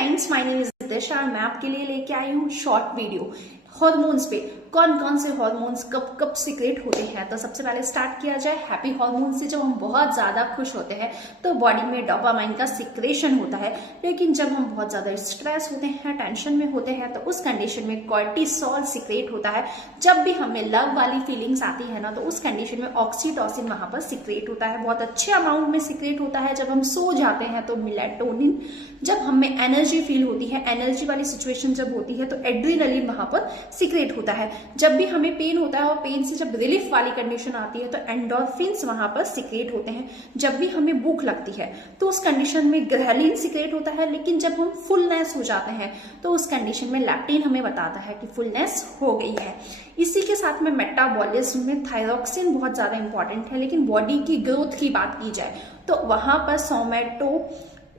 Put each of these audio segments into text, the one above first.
Friends, my name is दिशा। मैं आपके लिए लेके आई हूँ शॉर्ट वीडियो हॉर्मोन्स पे। कौन कौन से हॉर्मोन्स कब कब सीक्रेट होते हैं। तो सबसे पहले स्टार्ट किया जाए हैप्पी हार्मोन से। जब हम बहुत ज्यादा खुश होते हैं तो बॉडी में डोपामाइन का सिक्रेशन होता है, लेकिन जब हम बहुत ज्यादा स्ट्रेस होते हैं, टेंशन में होते हैं, तो उस कंडीशन में कॉर्टिसोल सिक्रेट होता है। जब भी हमें लव वाली फीलिंग्स आती है ना, तो उस कंडीशन में ऑक्सीटोसिन वहां पर सिक्रेट होता है, बहुत अच्छे अमाउंट में सिक्रेट होता है। जब हम सो जाते हैं तो मेलाटोनिन, जब हमें एनर्जी फील होती है, एनर्जी वाली सिचुएशन जब होती है, तो एड्रीनलिन वहां पर सिक्रेट होता है। जब भी हमें पेन होता है और पेन से जब रिलीफ वाली कंडीशन आती है, तो एंडोर्फिन्स वहां पर सिक्रेट होते हैं। जब भी हमें भूख लगती है तो उस कंडीशन में ग्रेलिन सिक्रेट होता है, लेकिन जब हम फुलनेस हो जाते हैं तो उस कंडीशन में लैप्टिन हमें बताता है कि फुलनेस हो गई है। इसी के साथ में मेटाबॉलिज्म में थायरॉक्सिन बहुत ज्यादा इंपॉर्टेंट है, लेकिन बॉडी की ग्रोथ की बात की जाए तो वहां पर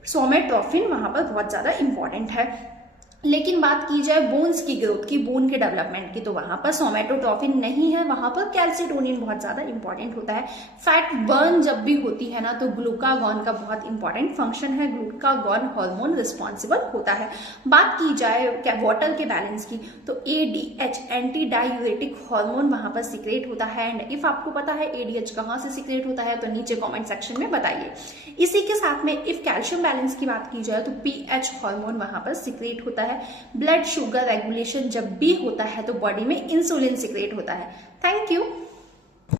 सोमेटोट्रोफिन वहां पर बहुत ज्यादा इंपॉर्टेंट है। लेकिन बात की जाए बोन्स की ग्रोथ की, बोन के डेवलपमेंट की, तो वहां पर सोमेटोट्रोफिन नहीं है, वहां पर कैल्सिटोनिन बहुत ज्यादा इंपॉर्टेंट होता है। फैट बर्न जब भी होती है ना, तो ग्लूकागॉन का बहुत इंपॉर्टेंट फंक्शन है, ग्लूकागॉन हार्मोन रिस्पॉन्सिबल होता है। बात की जाए वाटर के बैलेंस की, तो एडीएच एंटी डायूरेटिक हार्मोन वहां पर सिक्रेट होता है। एंड इफ आपको पता है एडीएच कहाँ से सिक्रेट होता है तो नीचे कॉमेंट सेक्शन में बताइए। इसी के साथ में इफ कैल्शियम बैलेंस की बात की जाए तो पीएच हार्मोन वहां पर सिक्रेट होता है। ब्लड शुगर रेगुलेशन जब भी होता है तो बॉडी में इंसुलिन सिक्रेट होता है। Thank you.